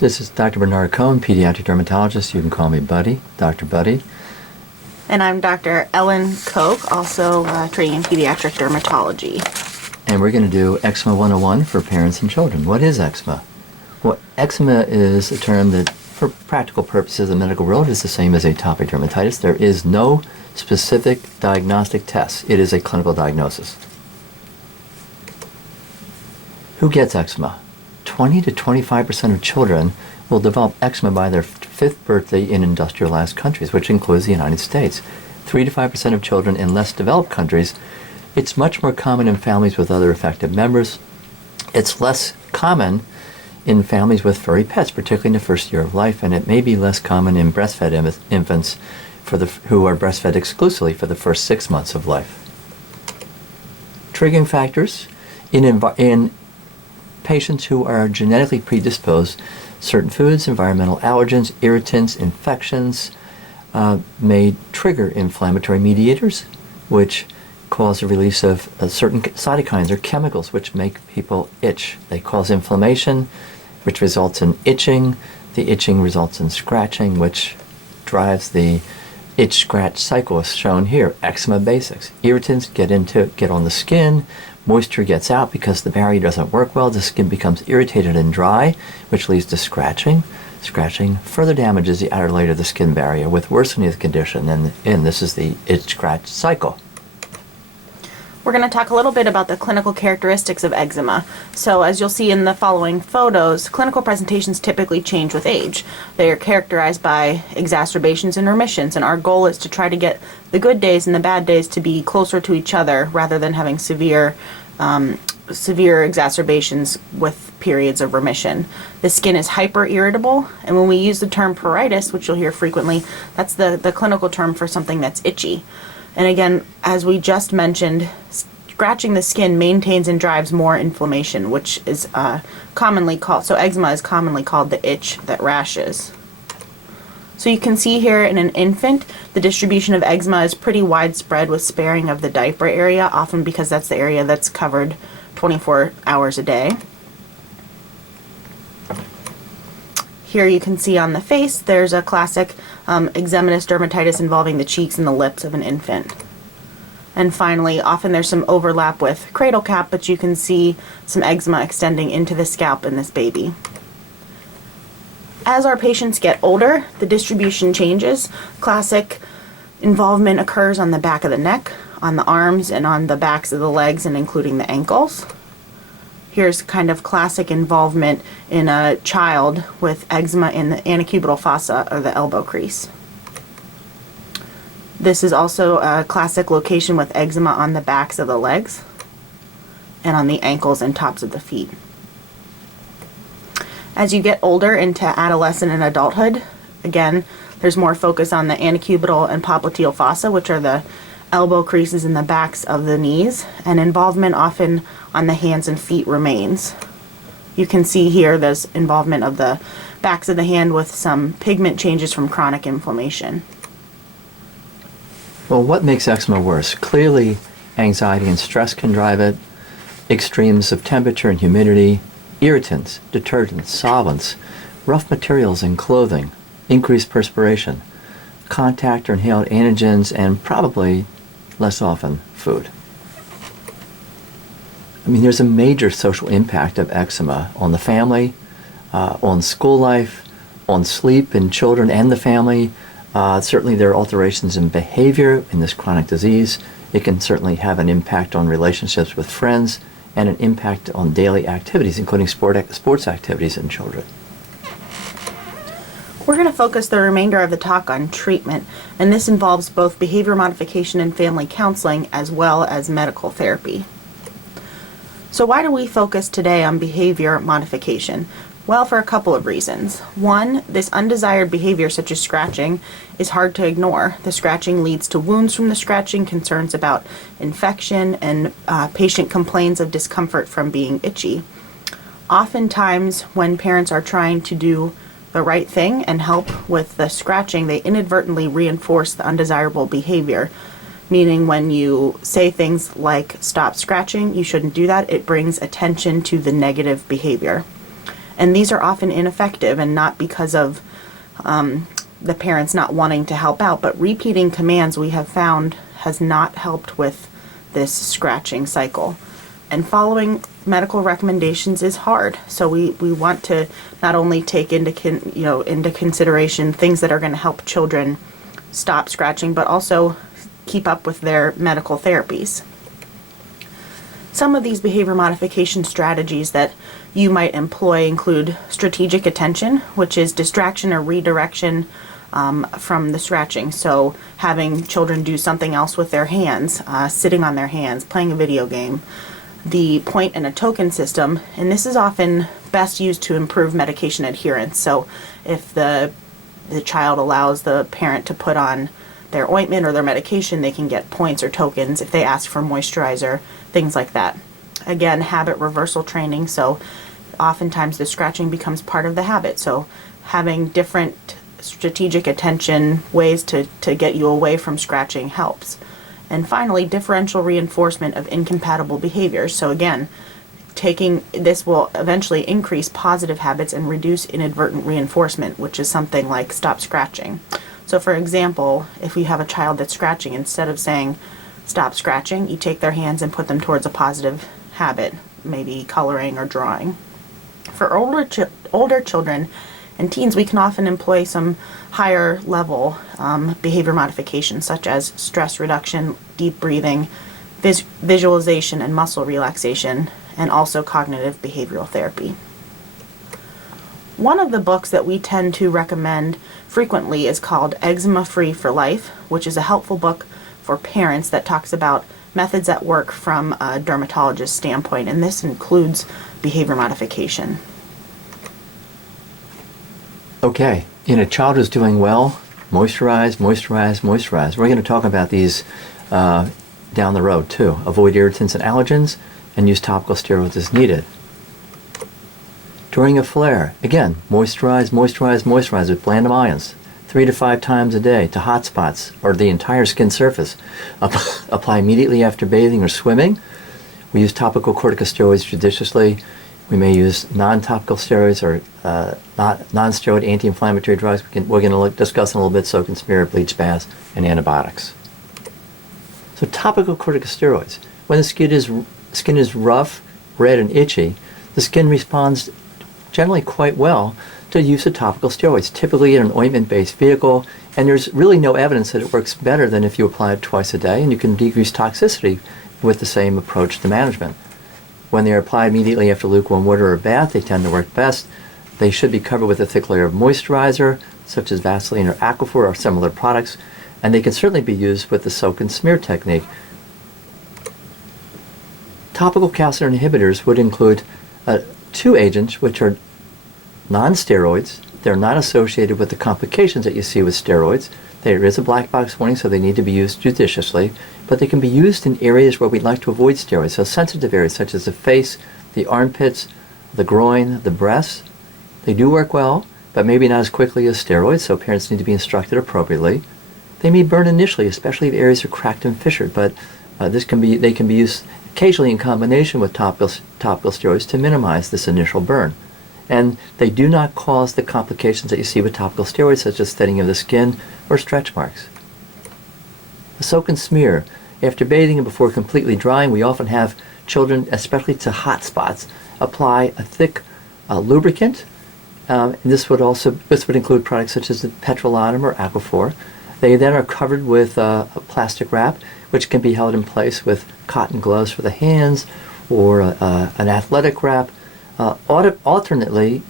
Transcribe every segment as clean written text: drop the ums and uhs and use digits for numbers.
This is Dr. Bernard Cohen, pediatric dermatologist. You can call me Buddy, Dr. Buddy. And I'm Dr. Ellen Koch, also training in pediatric dermatology. And we're going to do Eczema 101 for parents and children. What is eczema? Well, eczema is a term that, for practical purposes in the medical world, is the same as atopic dermatitis. There is no specific diagnostic test. It is a clinical diagnosis. Who gets eczema? 20 to 25% of children will develop eczema by their 5th birthday in industrialized countries, which includes the United States. 3 to 5% of children in less developed countries. It's much more common in families with other affected members. It's less common in families with furry pets, particularly in the first year of life, and it may be less common in breastfed infants who are breastfed exclusively for the first 6 months of life. Triggering factors in patients who are genetically predisposed, certain foods, environmental allergens, irritants, infections may trigger inflammatory mediators, which cause the release of certain cytokines or chemicals which make people itch. They cause inflammation, which results in itching. The itching results in scratching, which drives the itch-scratch cycle as shown here. Eczema basics. Irritants get on the skin. Moisture gets out because the barrier doesn't work well. The skin becomes irritated and dry, which leads to scratching. Scratching further damages the outer layer of the skin barrier with worsening of the condition, and this is the itch-scratch cycle. We're going to talk a little bit about the clinical characteristics of eczema. So as you'll see in the following photos, clinical presentations typically change with age. They are characterized by exacerbations and remissions, and our goal is to try to get the good days and the bad days to be closer to each other rather than having severe exacerbations with periods of remission. The skin is hyper-irritable, and when we use the term pruritus, which you'll hear frequently, that's the clinical term for something that's itchy. And again, as we just mentioned, scratching the skin maintains and drives more inflammation, which is commonly called, so eczema is commonly called the itch that rashes. So you can see here in an infant, the distribution of eczema is pretty widespread with sparing of the diaper area, often because that's the area that's covered 24 hours a day. Here you can see on the face, there's a classic eczematous dermatitis involving the cheeks and the lips of an infant. And finally, often there's some overlap with cradle cap, but you can see some eczema extending into the scalp in this baby. As our patients get older, the distribution changes. Classic involvement occurs on the back of the neck, on the arms, and on the backs of the legs, and including the ankles. Here's kind of classic involvement in a child with eczema in the antecubital fossa or the elbow crease. This is also a classic location with eczema on the backs of the legs and on the ankles and tops of the feet. As you get older into adolescent and adulthood, again, there's more focus on the antecubital and popliteal fossa, which are the elbow creases in the backs of the knees, and involvement often on the hands and feet remains. You can see here there's involvement of the backs of the hand with some pigment changes from chronic inflammation. Well, what makes eczema worse? Clearly, anxiety and stress can drive it, extremes of temperature and humidity, irritants, detergents, solvents, rough materials in clothing, increased perspiration, contact or inhaled antigens, and probably less often food. I mean, there's a major social impact of eczema on the family, on school life, on sleep in children and the family. Certainly there are alterations in behavior in this chronic disease. It can certainly have an impact on relationships with friends and an impact on daily activities, including sports activities in children. We're going to focus the remainder of the talk on treatment, and this involves both behavior modification and family counseling as well as medical therapy. So why do we focus today on behavior modification? Well, for a couple of reasons. One, this undesired behavior such as scratching is hard to ignore. The scratching leads to wounds from the scratching, concerns about infection, and patient complains of discomfort from being itchy. Oftentimes, when parents are trying to do the right thing and help with the scratching, they inadvertently reinforce the undesirable behavior. Meaning when you say things like, stop scratching, you shouldn't do that, it brings attention to the negative behavior. And these are often ineffective, and not because of the parents not wanting to help out, but repeating commands we have found has not helped with this scratching cycle. And following medical recommendations is hard. So we want to not only take into consideration things that are going to help children stop scratching, but also keep up with their medical therapies. Some of these behavior modification strategies that you might employ include strategic attention, which is distraction or redirection from the scratching. So having children do something else with their hands, sitting on their hands, playing a video game. The point and a token system, and this is often best used to improve medication adherence. So if the child allows the parent to put on their ointment or their medication, they can get points or tokens if they ask for moisturizer, things like that. Again, habit reversal training, so oftentimes the scratching becomes part of the habit. So having different strategic attention ways to get you away from scratching helps. And finally, differential reinforcement of incompatible behaviors. So again, taking this will eventually increase positive habits and reduce inadvertent reinforcement, which is something like stop scratching. So for example, if you have a child that's scratching, instead of saying stop scratching, you take their hands and put them towards a positive habit, maybe coloring or drawing. For older children and teens, we can often employ some higher level behavior modifications, such as stress reduction, deep breathing, visualization and muscle relaxation, and also cognitive behavioral therapy. One of the books that we tend to recommend frequently is called Eczema Free for Life, which is a helpful book for parents that talks about methods at work from a dermatologist standpoint, and this includes behavior modification. Okay, in a child who's doing well, moisturize, moisturize, moisturize. We're going to talk about these down the road too. Avoid irritants and allergens, and use topical steroids as needed. During a flare, again, moisturize, moisturize, moisturize with bland ions 3 to 5 times a day to hot spots or the entire skin surface. Apply immediately after bathing or swimming. We use topical corticosteroids judiciously. We may use non-topical steroids or non-steroid anti-inflammatory drugs. We're going to discuss in a little bit: soak and smear, bleach baths, and antibiotics. So topical corticosteroids. When the skin is rough, red, and itchy, the skin responds generally quite well to the use of topical steroids, typically in an ointment-based vehicle, and there's really no evidence that it works better than if you apply it twice a day, and you can decrease toxicity with the same approach to management. When they're applied immediately after lukewarm water or a bath, they tend to work best. They should be covered with a thick layer of moisturizer, such as Vaseline or Aquaphor or similar products, and they can certainly be used with the soak and smear technique. Topical calcineurin inhibitors would include 2 agents which are non-steroids. They're not associated with the complications that you see with steroids. There is a black box warning, so they need to be used judiciously, but they can be used in areas where we'd like to avoid steroids, so sensitive areas such as the face, the armpits, the groin, the breasts. They do work well, but maybe not as quickly as steroids, so parents need to be instructed appropriately. They may burn initially, especially if areas are cracked and fissured, but they can be used occasionally in combination with topical steroids to minimize this initial burn. And they do not cause the complications that you see with topical steroids, such as thinning of the skin or stretch marks. The soak and smear. After bathing and before completely drying, we often have children, especially to hot spots, apply a thick lubricant. And this would include products such as the petrolatum or Aquaphor. They then are covered with a plastic wrap, which can be held in place with cotton gloves for the hands or an athletic wrap. Alternately,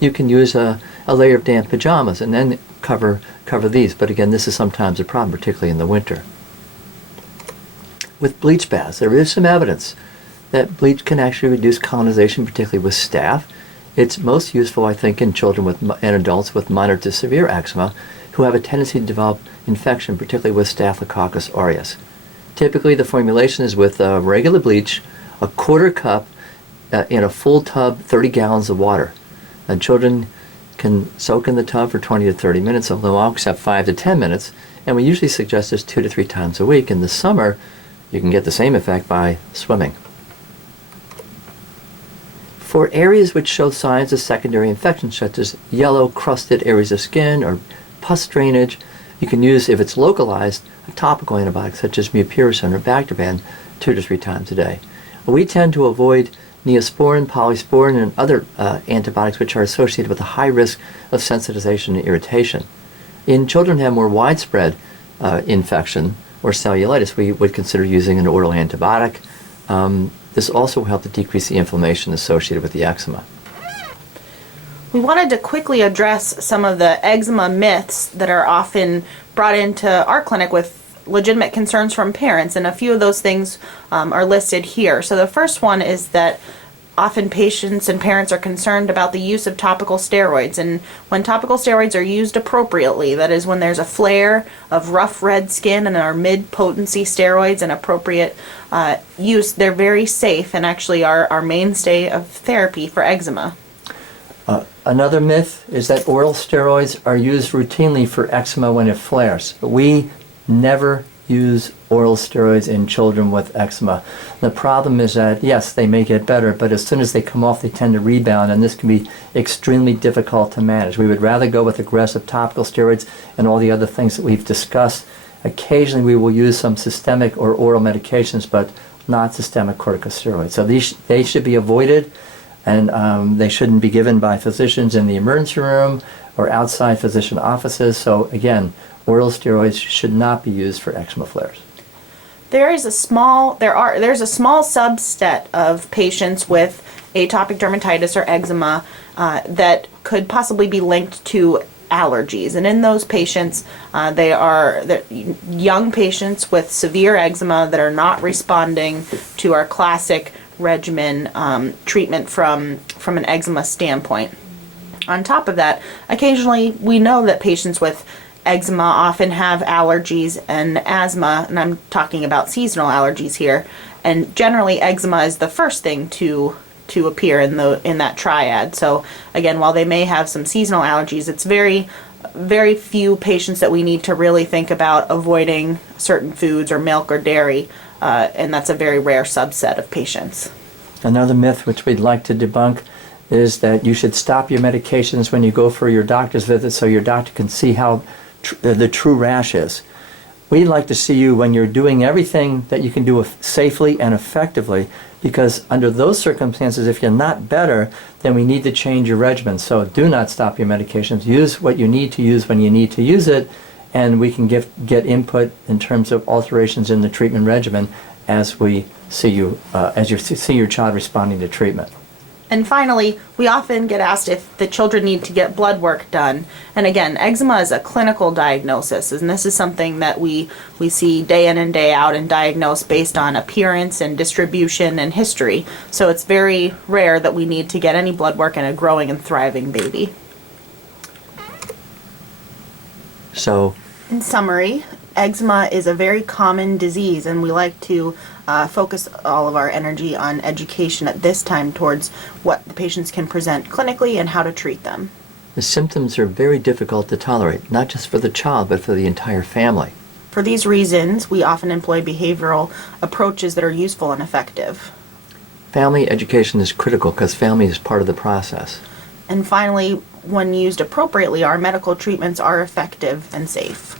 you can use a layer of damp pajamas and then cover these. But again, this is sometimes a problem, particularly in the winter. With bleach baths, there is some evidence that bleach can actually reduce colonization, particularly with staph. It's most useful, I think, in children and adults with moderate to severe eczema who have a tendency to develop infection, particularly with Staphylococcus aureus. Typically, the formulation is with regular bleach, a quarter cup in a full tub, 30 gallons of water. And children can soak in the tub for 20 to 30 minutes, although I'll accept 5 to 10 minutes, and we usually suggest this 2 to 3 times a week. In the summer, you can get the same effect by swimming. For areas which show signs of secondary infection, such as yellow crusted areas of skin or pus drainage, you can use, if it's localized, a topical antibiotic such as mupirocin or Bactroban 2 to 3 times a day. We tend to avoid Neosporin, polysporin, and other antibiotics which are associated with a high risk of sensitization and irritation. In children who have more widespread infection or cellulitis, we would consider using an oral antibiotic. This also will help to decrease the inflammation associated with the eczema. We wanted to quickly address some of the eczema myths that are often brought into our clinic with legitimate concerns from parents, and a few of those things are listed here. So the first one is that often patients and parents are concerned about the use of topical steroids, and when topical steroids are used appropriately, that is when there's a flare of rough red skin and are mid-potency steroids and appropriate use, they're very safe and actually are our mainstay of therapy for eczema. Another myth is that oral steroids are used routinely for eczema when it flares. We never use oral steroids in children with eczema. The problem is that, yes, they may get better, but as soon as they come off, they tend to rebound, and this can be extremely difficult to manage. We would rather go with aggressive topical steroids and all the other things that we've discussed. Occasionally, we will use some systemic or oral medications, but not systemic corticosteroids. So they should be avoided, and they shouldn't be given by physicians in the emergency room or outside physician offices. So again, oral steroids should not be used for eczema flares. There's a small subset of patients with atopic dermatitis or eczema that could possibly be linked to allergies, and in those patients, they're young patients with severe eczema that are not responding to our classic regimen treatment from an eczema standpoint. On top of that, occasionally we know that patients with eczema often have allergies and asthma, and I'm talking about seasonal allergies here, and generally eczema is the first thing to appear in that triad. So again, while they may have some seasonal allergies, it's very few patients that we need to really think about avoiding certain foods or milk or dairy, and that's a very rare subset of patients. Another myth which we'd like to debunk is that you should stop your medications when you go for your doctor's visit so your doctor can see how the true rash is. We'd like to see you when you're doing everything that you can do safely and effectively, because under those circumstances, if you're not better, then we need to change your regimen. So do not stop your medications. Use what you need to use when you need to use it, and we can get input in terms of alterations in the treatment regimen as we see you see your child responding to treatment. And finally, we often get asked if the children need to get blood work done. And again, eczema is a clinical diagnosis, and this is something that we see day in and day out and diagnose based on appearance and distribution and history. So it's very rare that we need to get any blood work in a growing and thriving baby. So, in summary, eczema is a very common disease, and we like to focus all of our energy on education at this time towards what the patients can present clinically and how to treat them. the symptoms are very difficult to tolerate, not just for the child, but for the entire family. For these reasons, we often employ behavioral approaches that are useful and effective. Family education is critical because family is part of the process. And finally, when used appropriately, our medical treatments are effective and safe.